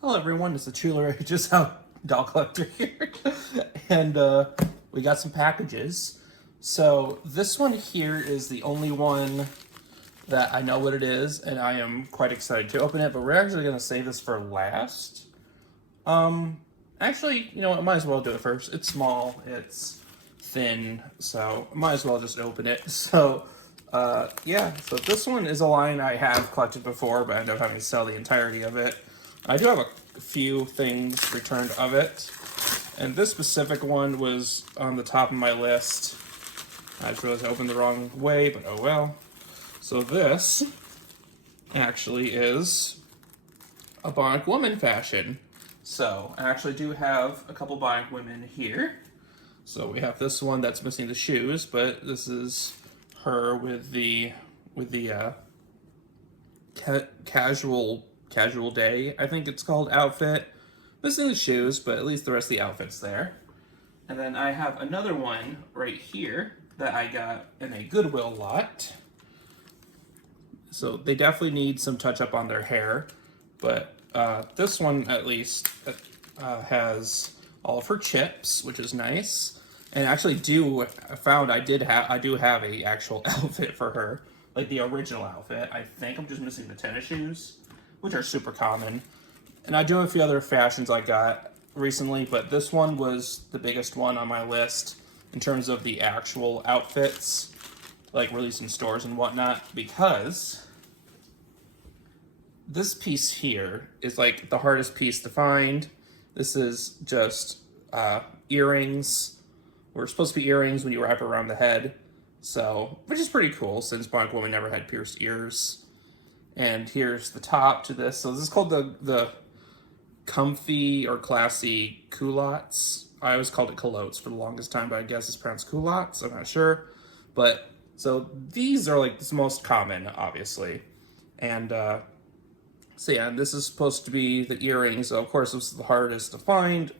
Hello everyone, it's the Chuler Just Out doll collector here. And we got some packages. So this one here is the only one that I know what it is, and I am quite excited to open it, but we're actually gonna save this for last. Actually, you know what, I might as well do it first. It's small, it's thin, so I might as well just open it. So yeah, so this one is a line I have collected before, but I ended up having to sell the entirety of it. I do have a few things returned of it, and this specific one was on the top of my list. I just realized I opened the wrong way, but oh well. So this actually is a Bionic woman fashion. So I actually do have a couple Bionic women here. So we have this one that's missing the shoes, but this is her with the casual day, I think it's called, outfit. Missing the shoes, but at least the rest of the outfit's there. And then I have another one right here that I got in a Goodwill lot. So they definitely need some touch up on their hair, but this one at least has all of her chips, which is nice. And actually I do have a actual outfit for her, like the original outfit. I think I'm just missing the tennis shoes, which are super common. And I do have a few other fashions I got recently, but this one was the biggest one on my list in terms of the actual outfits, like released in stores and whatnot, because this piece here is like the hardest piece to find. This is just earrings. We're supposed to be earrings when you wrap it around the head, so, which is pretty cool since Bionic Woman never had pierced ears. And here's the top to this. So this is called the comfy or classy culottes. I always called it culottes for the longest time, but I guess it's pronounced culottes. I'm not sure. But so these are like the most common, obviously. And so yeah, and this is supposed to be the earrings. So of course, this is the hardest to find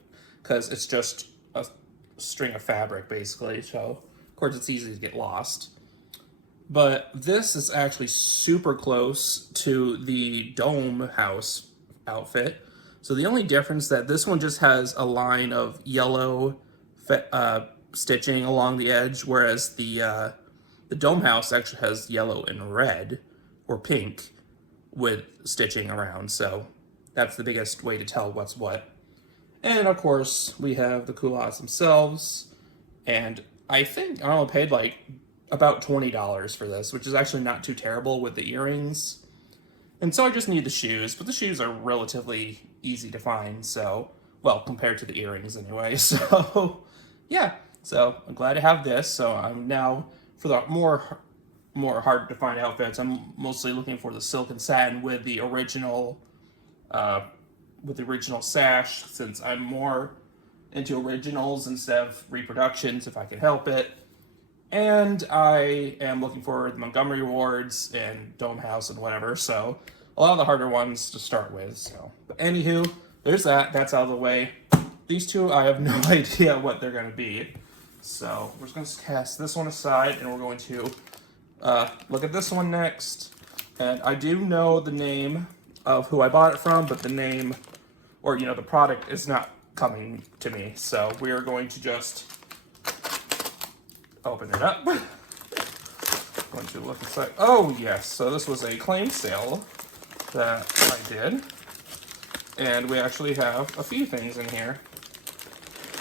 because it's just a string of fabric, basically. So of course, it's easy to get lost. But this is actually super close to the Dome House outfit. So the only difference that this one just has a line of yellow stitching along the edge, whereas the Dome House actually has yellow and red or pink with stitching around. So that's the biggest way to tell what's what. And of course, we have the culottes themselves. And I think I only paid like about $20 for this, which is actually not too terrible with the earrings. And so I just need the shoes, but the shoes are relatively easy to find, so, well, compared to the earrings anyway. So yeah, so I'm glad to have this. So I'm now, for the more hard to find outfits, I'm mostly looking for the silk and satin with the original sash, since I'm more into originals instead of reproductions if I can help it. And I am looking for the Montgomery Awards and Dome House and whatever, so a lot of the harder ones to start with. So, but anywho, there's that. That's out of the way. These two, I have no idea what they're going to be. So we're just going to cast this one aside, and we're going to look at this one next. And I do know the name of who I bought it from, but the name, or you know, the product is not coming to me. So we are going to just open it up. Going to look inside. Oh yes, so this was a claim sale that I did, and we actually have a few things in here.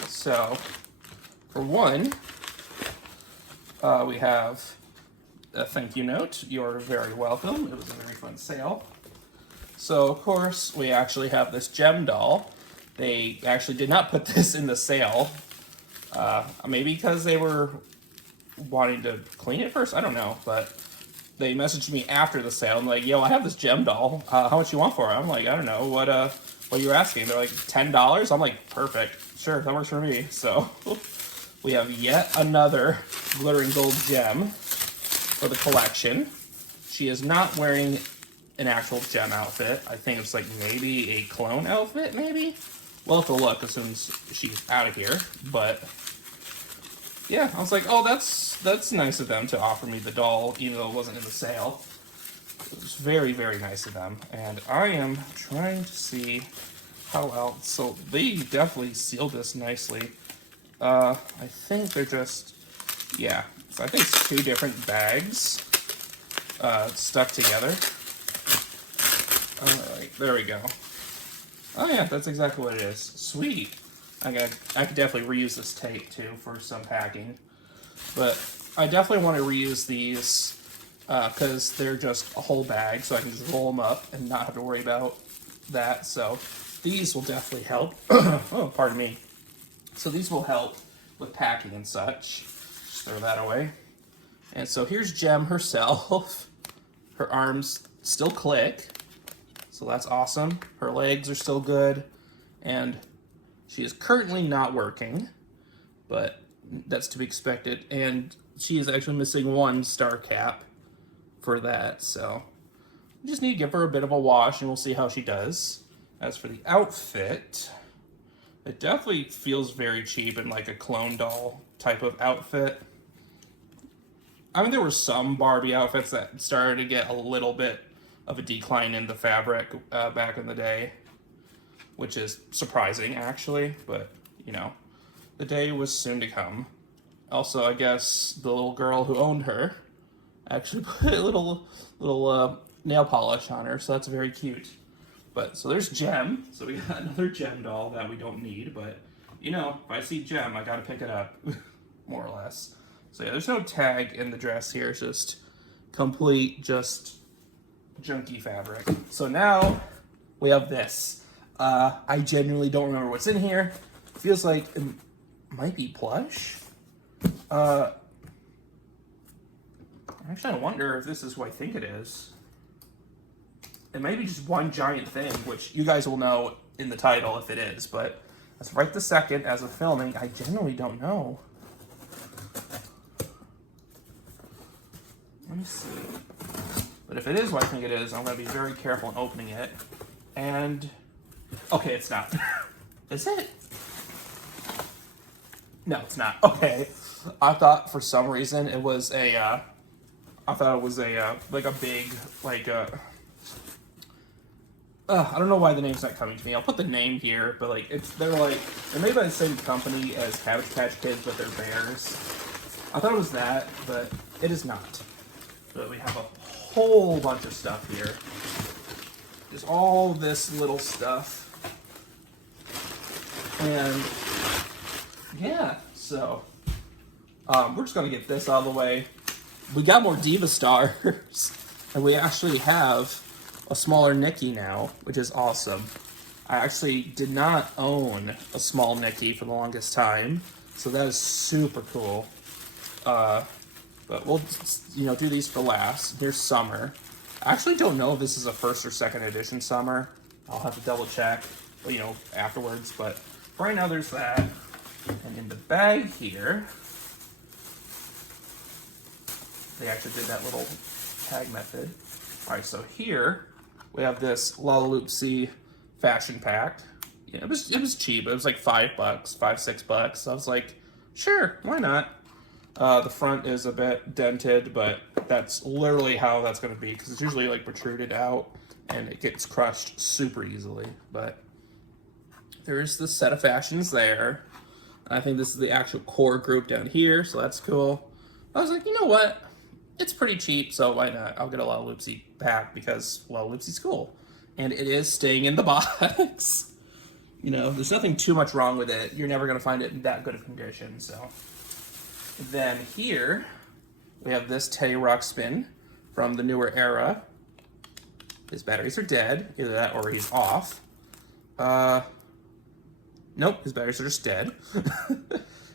So for one, we have a thank you note. You're very welcome. It was a very fun sale. So of course we actually have this gem doll. They actually did not put this in the sale. Maybe because they were wanting to clean it first, I don't know, but they messaged me after the sale. I'm like, yo, I have this gem doll. How much you want for it? I'm like, I don't know, what you were asking? They're like, $10? I'm like, perfect, sure, that works for me. So we have yet another glittering gold gem for the collection. She is not wearing an actual gem outfit. I think it's like maybe a clone outfit, maybe? We'll have to look as soon as she's out of here, but yeah, I was like, oh, that's nice of them to offer me the doll, even though it wasn't in the sale. It was very, very nice of them. And I am trying to see how else? So they definitely sealed this nicely. I think they're just, yeah. So I think it's 2 different bags stuck together. All right, there we go. Oh yeah, that's exactly what it is. Sweet. I could definitely reuse this tape too for some packing. But I definitely want to reuse these because they're just a whole bag, so I can just roll them up and not have to worry about that. So these will definitely help. Oh, pardon me. So these will help with packing and such. Just throw that away. And so here's Gem herself. Her arms still click, so that's awesome. Her legs are still good, and she is currently not working, but that's to be expected. And she is actually missing 1 star cap for that, so we just need to give her a bit of a wash, and we'll see how she does. As for the outfit, it definitely feels very cheap and like a clone doll type of outfit. I mean, there were some Barbie outfits that started to get a little bit of a decline in the fabric back in the day, which is surprising, actually, but, you know, the day was soon to come. Also, I guess the little girl who owned her actually put a little nail polish on her, so that's very cute. But, so there's Gem. So we got another Gem doll that we don't need, but, you know, if I see Gem, I gotta pick it up, more or less. So yeah, there's no tag in the dress here. It's just complete, just junky fabric. So now we have this. I genuinely don't remember what's in here. It feels like it might be plush. Actually, I wonder if this is what I think it is. It might be just one giant thing, which you guys will know in the title if it is, but as right this second, as of filming, I genuinely don't know. Let me see. But if it is what I think it is, I'm going to be very careful in opening it. And, okay, it's not. Is it? No, it's not. Okay. I thought for some reason it was a, like a big, like a, I don't know why the name's not coming to me. I'll put the name here, but like, they're made by the same company as Cabbage Patch Kids, but they're bears. I thought it was that, but it is not. But we have a whole bunch of stuff here. Just all this little stuff. And yeah, so we're just gonna get this out of the way. We got more Diva stars, and we actually have a smaller Nikki now, which is awesome. I actually did not own a small Nikki for the longest time, so that is super cool. But we'll, you know, do these for last. Here's Summer. I actually don't know if this is a 1st or 2nd edition Summer. I'll have to double check, you know, afterwards. But right now there's that. And in the bag here, they actually did that little tag method. All right, so here we have this Lalaloopsy fashion pack. Yeah, it was cheap. It was like $5, $6. So I was like, sure, why not? The front is a bit dented, but that's literally how that's going to be, because it's usually like protruded out and it gets crushed super easily. But there's the set of fashions there. I think this is the actual core group down here, so that's cool. I was like, you know what? It's pretty cheap, so why not? I'll get a Lalaloopsy pack because Lalaloopsy's cool. And it is staying in the box. You know, there's nothing too much wrong with it. You're never going to find it in that good of condition, so. Then here, we have this Teddy Ruxpin from the newer era. His batteries are dead, either that or he's off. Nope, his batteries are just dead.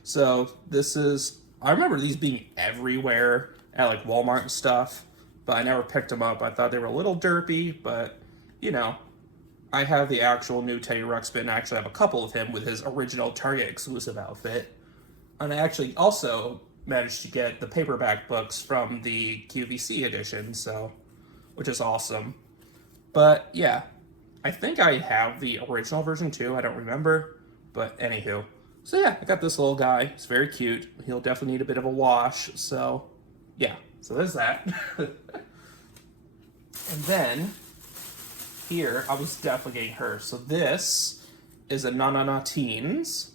So this is, I remember these being everywhere at like Walmart and stuff, but I never picked them up. I thought they were a little derpy, but you know, I have the actual new Teddy Ruxpin. I actually have a couple of him with his original Target exclusive outfit. And I actually also managed to get the paperback books from the QVC edition, so, which is awesome. But yeah, I think I have the original version too. I don't remember, but anywho. So yeah, I got this little guy. He's very cute. He'll definitely need a bit of a wash, so yeah. So there's that. And then here, I was definitely getting her. So this is a NaNaNa Teenz.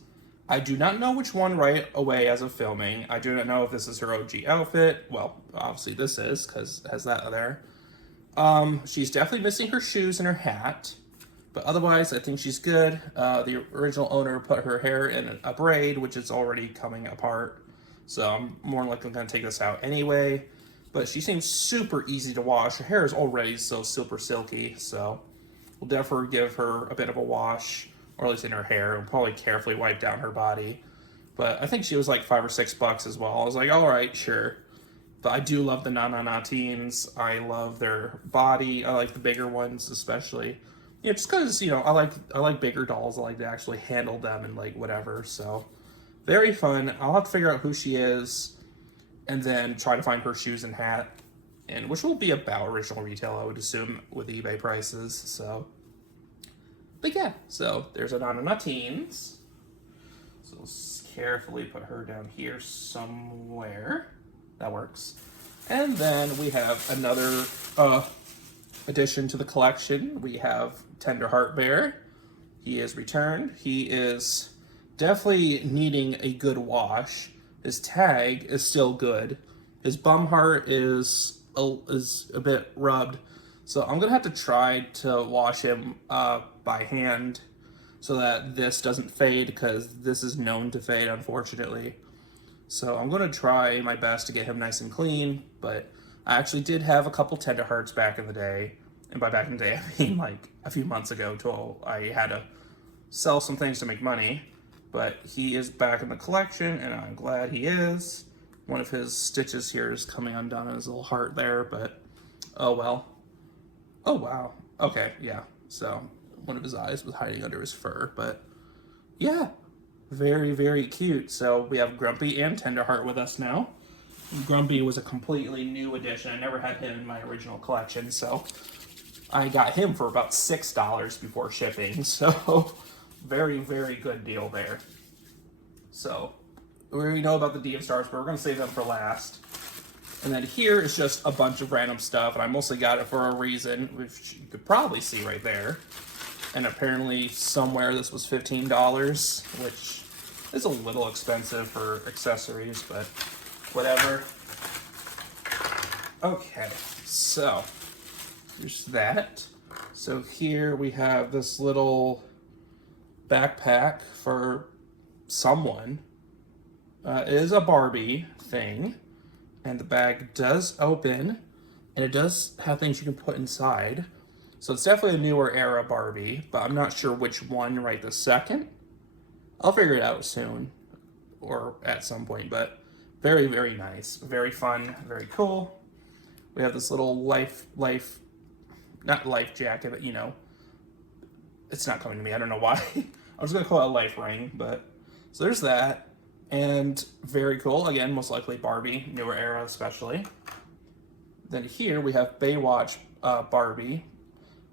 I do not know which one right away as of filming. I do not know if this is her OG outfit. Well, obviously this is, because it has that there. She's definitely missing her shoes and her hat. But otherwise, I think she's good. The original owner put her hair in a braid, which is already coming apart. So I'm more likely going to take this out anyway. But she seems super easy to wash. Her hair is already so super silky. So we'll definitely give her a bit of a wash, or at least in her hair, and probably carefully wipe down her body. But I think she was like $5 or $6 as well. I was like, all right, sure. But I do love the NaNaNa Teenz. I love their body. I like the bigger ones especially. Yeah, just because, you know, I like bigger dolls. I like to actually handle them and like whatever. So very fun. I'll have to figure out who she is and then try to find her shoes and hat, and which will be about original retail, I would assume, with eBay prices. So, but yeah, so there's a NaNaNa Teenz. So let's carefully put her down here somewhere. That works. And then we have another addition to the collection. We have Tender Heart Bear. He is returned. He is definitely needing a good wash. His tag is still good. His bum heart is a bit rubbed. So I'm gonna have to try to wash him by hand so that this doesn't fade, because this is known to fade, unfortunately. So I'm gonna try my best to get him nice and clean, but I actually did have a couple Tender Hearts back in the day. And by back in the day, I mean like a few months ago till I had to sell some things to make money. But he is back in the collection, and I'm glad he is. One of his stitches here is coming undone in his little heart there, but oh well. Oh wow. Okay, yeah. So one of his eyes was hiding under his fur, but yeah. Very, very cute. So we have Grumpy and Tenderheart with us now. Grumpy was a completely new addition. I never had him in my original collection, so I got him for about $6 before shipping. So very, very good deal there. So we already know about the Diva Starz, but we're going to save them for last. And then here is just a bunch of random stuff, and I mostly got it for a reason, which you could probably see right there. And apparently somewhere this was $15, which is a little expensive for accessories, but whatever. Okay, so here's that. So here we have this little backpack for someone. It is a Barbie thing, and the bag does open, and it does have things you can put inside. So it's definitely a newer era Barbie, but I'm not sure which one right this second. I'll figure it out soon, or at some point, but very, very nice. Very fun, very cool. We have this little not life jacket, but you know, it's not coming to me, I don't know why. I was gonna call it a life ring, but, so there's that. And very cool, again, most likely Barbie, newer era especially. Then here we have Baywatch Barbie.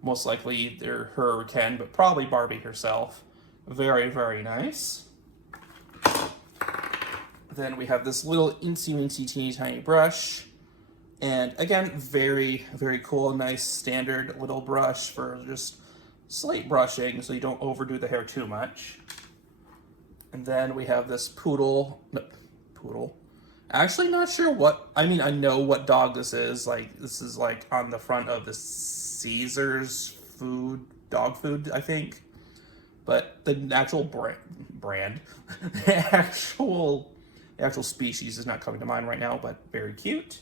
Most likely either her or Ken, but probably Barbie herself. Very, very nice. Then we have this little incy-wincy teeny tiny brush. And again, very, very cool, nice standard little brush for just slight brushing so you don't overdo the hair too much. And then we have this poodle. Actually not sure what, I mean, I know what dog this is. Like, this is like on the front of the Caesar's dog food, I think. But the actual brand, the actual species is not coming to mind right now, but very cute.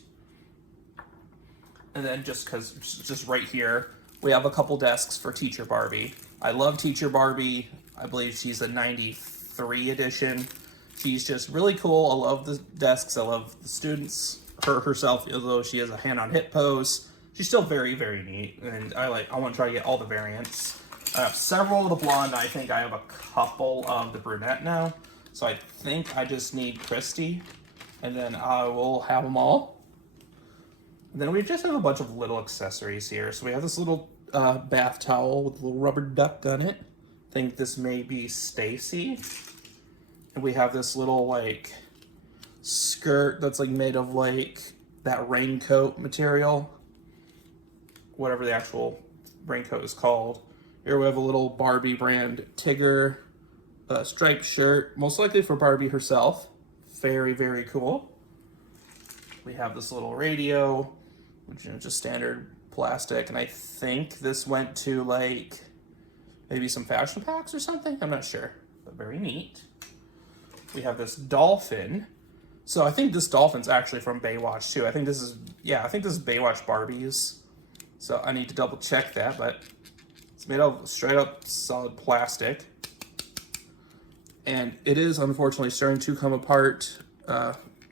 And then just right here, we have a couple desks for Teacher Barbie. I love Teacher Barbie. I believe she's a 93 edition. She's just really cool. I love the desks. I love the students. Her herself, although she has a hand on hip pose, she's still very, very neat. And I want to try to get all the variants. I have several of the blonde. I think I have a couple of the brunette now. So I think I just need Christy, and then I will have them all. And then we just have a bunch of little accessories here. So we have this little bath towel with a little rubber duck on it. I think this may be Stacy. And we have this little like skirt that's like made of like that raincoat material, whatever the actual raincoat is called. Here we have a little Barbie brand Tigger striped shirt, most likely for Barbie herself. Very, very cool. We have this little radio, which is just standard plastic, and I think this went to like maybe some fashion packs or something. I'm not sure, but very neat. We have this dolphin. So I think this dolphin's actually from Baywatch too. I think this is Baywatch Barbies. So I need to double check that, but it's made of straight up solid plastic. And it is unfortunately starting to come apart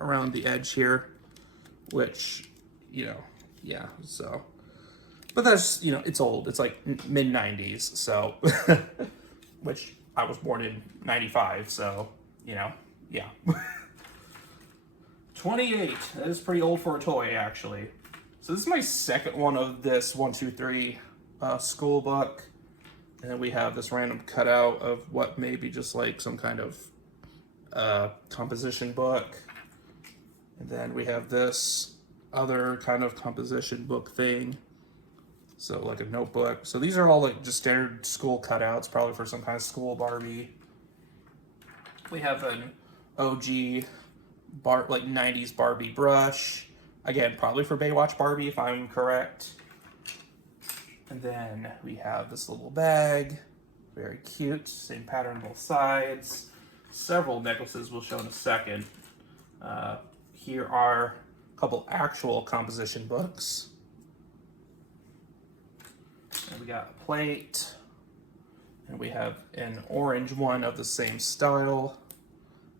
around the edge here, which, you know, yeah, so. But that's, you know, it's old. It's like mid-90s, so, which I was born in 95, so, you know, yeah. 28, that is pretty old for a toy, actually. So this is my second one of this 1, 2, 3 school book. And then we have this random cutout of what may be just like some kind of composition book. And then we have this other kind of composition book thing. So like a notebook. So these are all like just standard school cutouts, probably for some kind of school Barbie. We have an OG like 90s Barbie brush. Again, probably for Baywatch Barbie if I'm correct. And then we have this little bag, very cute, same pattern on both sides. Several necklaces we'll show in a second. Here are a couple actual composition books. And we got a plate, and we have an orange one of the same style,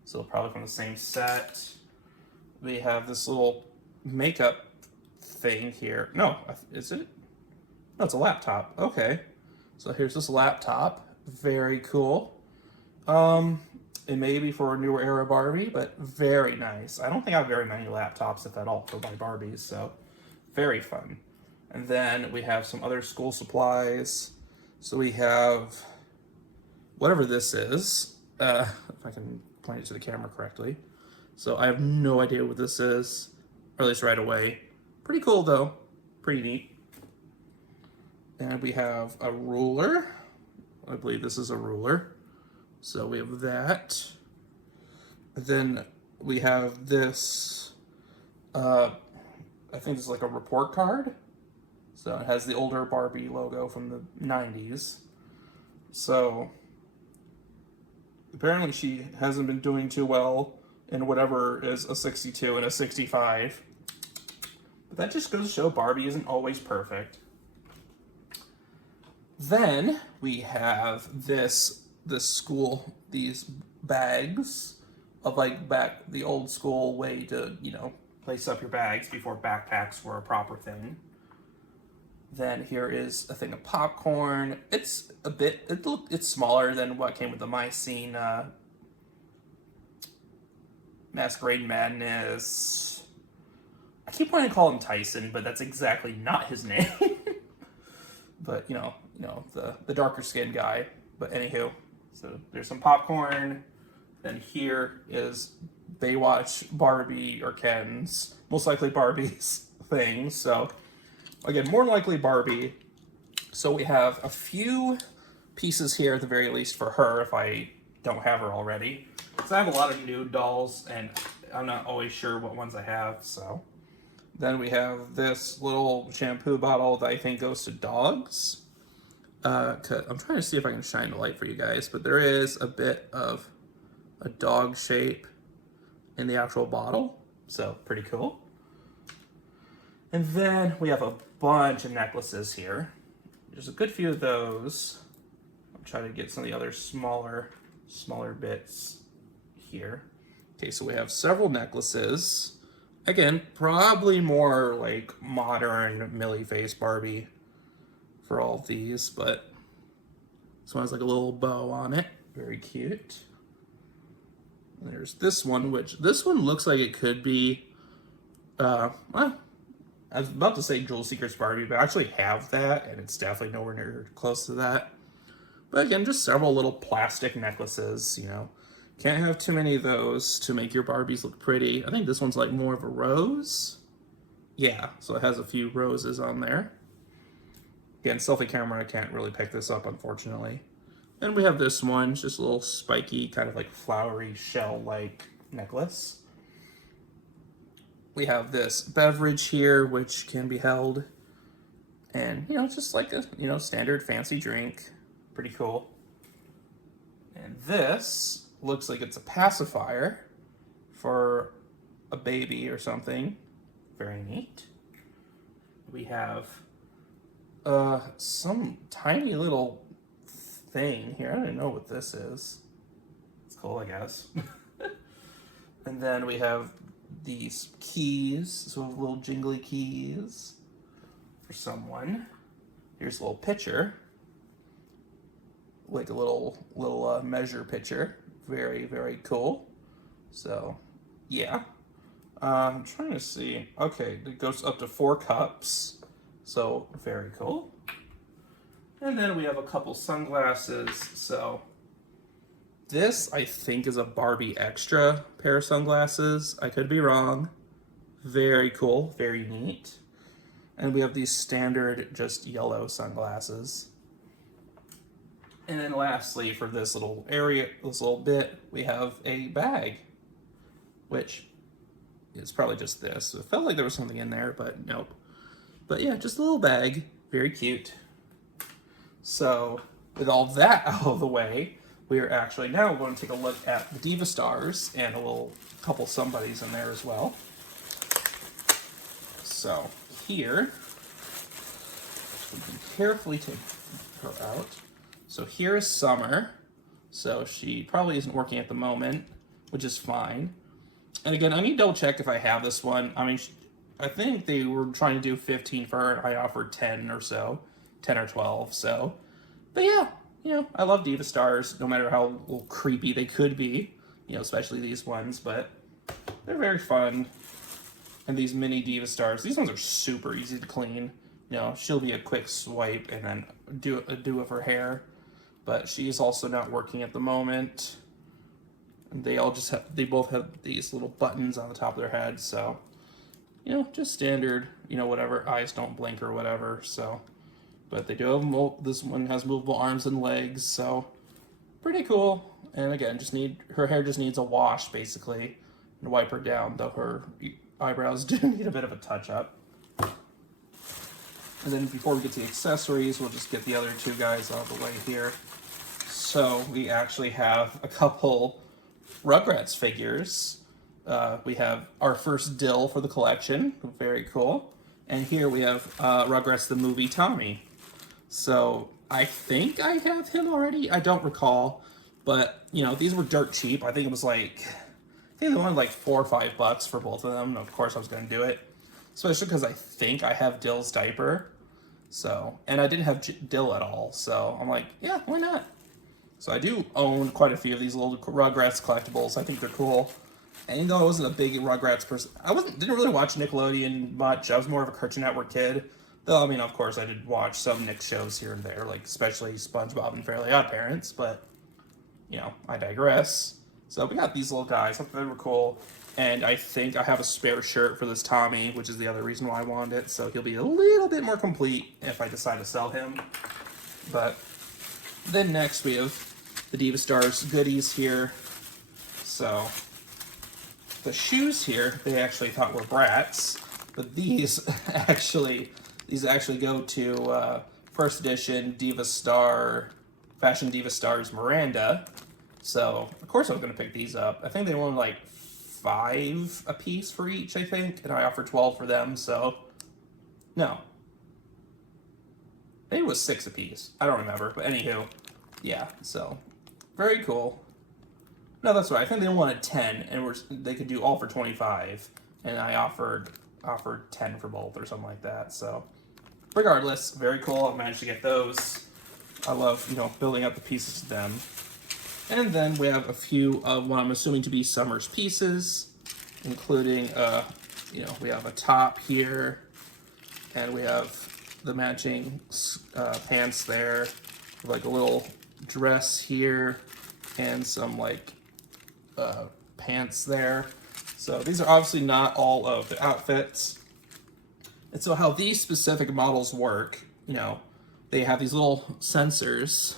so probably from the same set. We have this little makeup thing here. No, is it? No, it's a laptop. Okay. So here's this laptop. Very cool. It may be for a newer era Barbie, but very nice. I don't think I have very many laptops, if at all, for my Barbies, so very fun. And then we have some other school supplies. So we have whatever this is, if I can point it to the camera correctly. So I have no idea what this is, or at least right away. Pretty cool though, pretty neat. And we have a ruler. I believe this is a ruler. So we have that. And then we have this, I think it's like a report card. So it has the older Barbie logo from the 90s. So apparently she hasn't been doing too well in whatever is a 62 and a 65. But that just goes to show Barbie isn't always perfect. Then we have these bags of like back the old school way to, you know, place up your bags before backpacks were a proper thing. Then here is a thing of popcorn. It's it's smaller than what came with the My Scene Masquerade Madness. I keep wanting to call him Tyson, but that's exactly not his name. But you know, the darker skinned guy. But anywho, so there's some popcorn. Then here is Baywatch Barbie or Ken's, most likely Barbie's thing. So again, more than likely Barbie. So we have a few pieces here at the very least for her if I don't have her already. So I have a lot of nude dolls and I'm not always sure what ones I have, so. Then we have this little shampoo bottle that I think goes to dogs. I'm trying to see if I can shine the light for you guys, but there is a bit of a dog shape in the actual bottle, so pretty cool. And then we have a bunch of necklaces here. There's a good few of those. I'm trying to get some of the other smaller bits here. Okay, so we have several necklaces. Again, probably more like modern Millie face Barbie for all of these, but this one has like a little bow on it. Very cute. And there's this one, which this one looks like it could be, well, I was about to say Jewel Seekers Barbie, but I actually have that, and it's definitely nowhere near close to that. But again, just several little plastic necklaces, you know. Can't have too many of those to make your Barbies look pretty. I think this one's like more of a rose. Yeah, so it has a few roses on there. Again, selfie camera, I can't really pick this up, unfortunately. And we have this one, it's just a little spiky, kind of like flowery shell-like necklace. We have this beverage here, which can be held. And, you know, it's just like a, you know, standard fancy drink. Pretty cool. And this looks like it's a pacifier for a baby or something. Very neat. We have some tiny little thing here. I don't know what this is. It's cool, I guess. And then we have these keys, so little jingly keys for someone. Here's a little pitcher, like a little measure pitcher. Very, very cool. So, yeah. I'm trying to see. Okay, it goes up to 4 cups. So, very cool. And then we have a couple sunglasses. So, this, I think, is a Barbie extra pair of sunglasses. I could be wrong. Very cool. Very neat. And we have these standard, just yellow sunglasses. And then lastly, for this little area, this little bit, we have a bag, which is probably just this. It felt like there was something in there, but nope. But yeah, just a little bag. Very cute. So, with all that out of the way, we are actually now going to take a look at the Diva Starz and a little couple somebodies in there as well. So, here, we can carefully take her out. So here is Summer. So she probably isn't working at the moment, which is fine. And again, I need to double check if I have this one. I mean, I think they were trying to do 15 for her. I offered 10 or so, 10 or 12. So, but yeah, you know, I love Diva Starz, no matter how little creepy they could be, you know, especially these ones, but they're very fun. And these mini Diva Starz, these ones are super easy to clean. You know, she'll be a quick swipe and then do of her hair. But she's also not working at the moment. And they both have these little buttons on the top of their head, so, you know, just standard, you know, whatever, eyes don't blink or whatever, so. But they do have, this one has movable arms and legs, so pretty cool. And again, her hair just needs a wash, basically, and wipe her down, though her eyebrows do need a bit of a touch-up. And then before we get to the accessories, we'll just get the other two guys out of the way here. So we actually have a couple Rugrats figures. We have our first Dill for the collection. Very cool. And here we have Rugrats the movie Tommy. So I think I have him already. I don't recall. But, you know, these were dirt cheap. I think it was like, I think they wanted like $4 or $5 for both of them. And of course I was going to do it. Especially because I think I have Dill's diaper. So, and I didn't have Dill at all. So I'm like, yeah, why not? So I do own quite a few of these little Rugrats collectibles. I think they're cool. And even though I wasn't a big Rugrats person, didn't really watch Nickelodeon much. I was more of a Cartoon Network kid. Though, I mean, of course, I did watch some Nick shows here and there, like especially SpongeBob and Fairly Odd Parents. But, you know, I digress. So we got these little guys. I thought they were cool. And I think I have a spare shirt for this Tommy, which is the other reason why I wanted it. So he'll be a little bit more complete if I decide to sell him. But then next we have the Diva Starz goodies here. So the shoes here, they actually thought were Bratz, but these actually go to first edition Fashion Diva Starz Miranda. So of course I was gonna pick these up. I think they wanted like 5 a piece for each, I think, and I offered 12 for them. So no, maybe it was 6 a piece. I don't remember, but anywho, yeah. So very cool. No, that's right. I think they wanted 10, and they could do all for 25, and I offered 10 for both or something like that. So, regardless, very cool. I managed to get those. I love, you know, building up the pieces to them. And then we have a few of what I'm assuming to be Summer's pieces, including, you know, we have a top here, and we have the matching pants there, like a little dress here, and some like pants there. So these are obviously not all of the outfits. And so how these specific models work, you know, they have these little sensors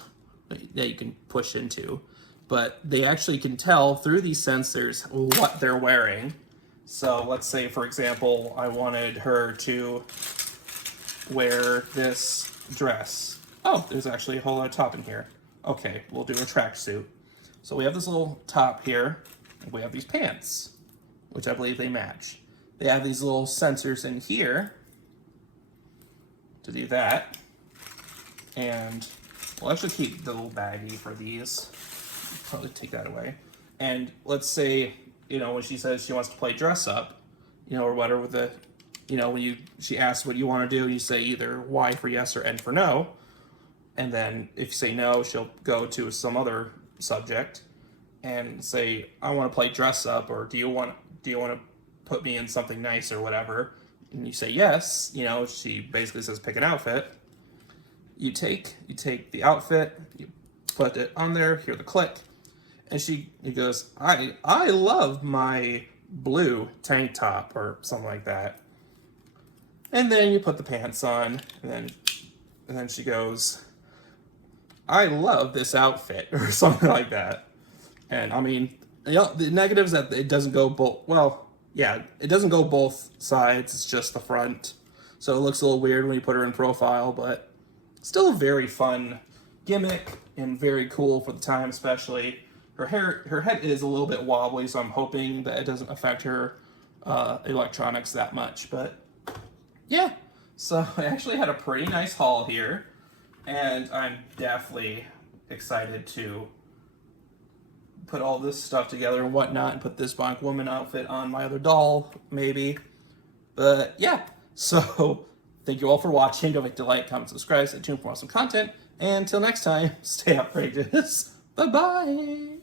that you can push into, but they actually can tell through these sensors what they're wearing. So let's say, for example, I wanted her to wear this dress. Oh, there's actually a whole other top in here. Okay, we'll do a tracksuit. So we have this little top here, and we have these pants, which I believe they match. They have these little sensors in here to do that. And we'll actually keep the little baggie for these. Probably take that away. And let's say, you know, when she says she wants to play dress up, you know, or whatever with the, you know, when she asks what you want to do, and you say either Y for yes or N for no. And then if you say no, she'll go to some other subject and say, I want to play dress up, or do you want to put me in something nice or whatever? And you say yes, you know, she basically says pick an outfit. You take the outfit, you put it on there, hear the click, and it goes, I love my blue tank top or something like that. And then you put the pants on, and then she goes, I love this outfit, or something like that. And I mean, you know, the negative is that it doesn't go both, well, yeah, it doesn't go both sides, it's just the front. So it looks a little weird when you put her in profile, but still a very fun gimmick and very cool for the time, especially. Her head is a little bit wobbly, so I'm hoping that it doesn't affect her electronics that much. But yeah, so I actually had a pretty nice haul here, and I'm definitely excited to put all this stuff together and whatnot, and put this Bionic Woman outfit on my other doll, maybe. But yeah, so thank you all for watching. Don't forget to like, comment, subscribe, stay tuned for awesome content. And until next time, stay outrageous. Bye-bye.